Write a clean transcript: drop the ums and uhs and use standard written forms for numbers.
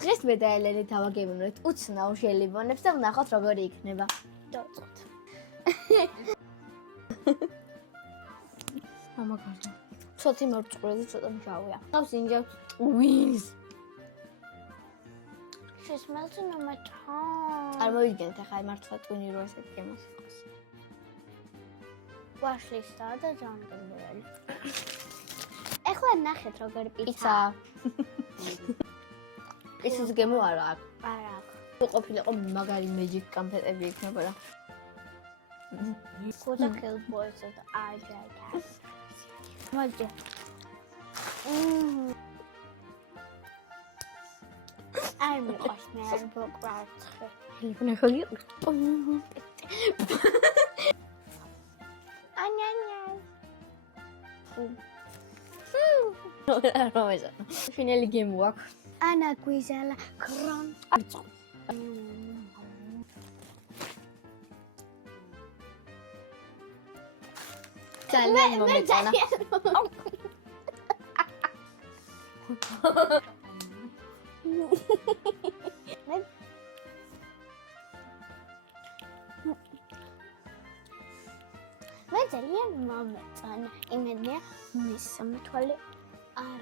დღეს მე და ელენე დავაგებინოთ უცნაურ შელიბონებს და ვნახოთ როგორი იქნება. დავწყოთ. ამაგარდა. ცოტი მორწყვილი, ცოტა მჟავია.ავს ინჯავს ტვინს. She smells in my tongue. არ მოვიგენთ ახლა მართლა ტვინი რო ესეთ გემოს იყოს. ვაშლისა და ჯანგებელი. ეხლა ნახეთ როგორი პიცა. ისიც გემო არა აქვს. არა აქვს. ყოფილიყო მაგარი magic კონფეტები იქნებოდა. Good kill boys that I like. მოიჯე. არ მიყვარს მე არ ბოკვარცხე. ელფონი ხოგი. ანიანია. რომეზე. ფინალი გემო აქვს. ანა გვიზალა კრონ. არწყო. ძალიან მომეწონა. მე ძალიან მომეწონა. იმედია მის სამთვალე არ